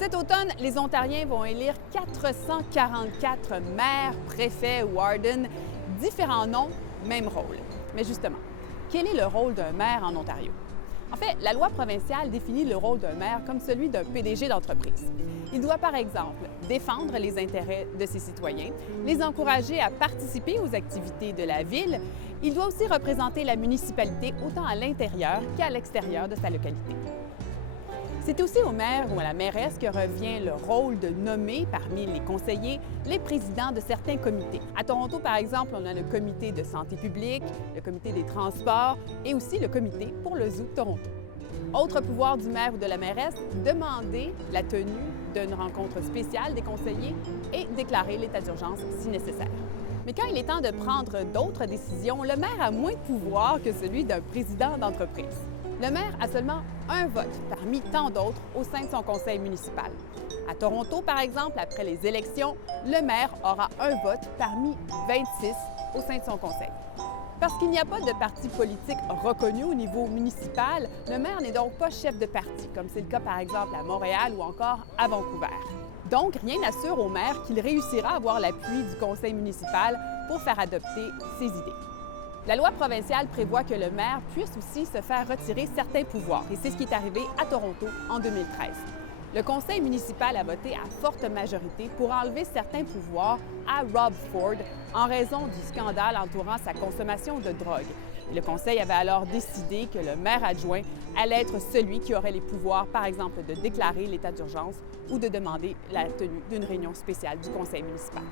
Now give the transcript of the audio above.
Cet automne, les Ontariens vont élire 444 maires, préfets, wardens, différents noms, même rôle. Mais justement, quel est le rôle d'un maire en Ontario? En fait, la loi provinciale définit le rôle d'un maire comme celui d'un PDG d'entreprise. Il doit, par exemple, défendre les intérêts de ses citoyens, les encourager à participer aux activités de la ville. Il doit aussi représenter la municipalité autant à l'intérieur qu'à l'extérieur de sa localité. C'est aussi au maire ou à la mairesse que revient le rôle de nommer parmi les conseillers les présidents de certains comités. À Toronto, par exemple, on a le comité de santé publique, le comité des transports et aussi le comité pour le zoo de Toronto. Autre pouvoir du maire ou de la mairesse, demander la tenue d'une rencontre spéciale des conseillers et déclarer l'état d'urgence si nécessaire. Mais quand il est temps de prendre d'autres décisions, le maire a moins de pouvoir que celui d'un président d'entreprise. Le maire a seulement un vote parmi tant d'autres au sein de son conseil municipal. À Toronto, par exemple, après les élections, le maire aura un vote parmi 26 au sein de son conseil. Parce qu'il n'y a pas de parti politique reconnu au niveau municipal, le maire n'est donc pas chef de parti, comme c'est le cas par exemple à Montréal ou encore à Vancouver. Donc, rien n'assure au maire qu'il réussira à avoir l'appui du conseil municipal pour faire adopter ses idées. La loi provinciale prévoit que le maire puisse aussi se faire retirer certains pouvoirs, et c'est ce qui est arrivé à Toronto en 2013. Le conseil municipal a voté à forte majorité pour enlever certains pouvoirs à Rob Ford en raison du scandale entourant sa consommation de drogue. Le conseil avait alors décidé que le maire adjoint allait être celui qui aurait les pouvoirs, par exemple, de déclarer l'état d'urgence ou de demander la tenue d'une réunion spéciale du conseil municipal.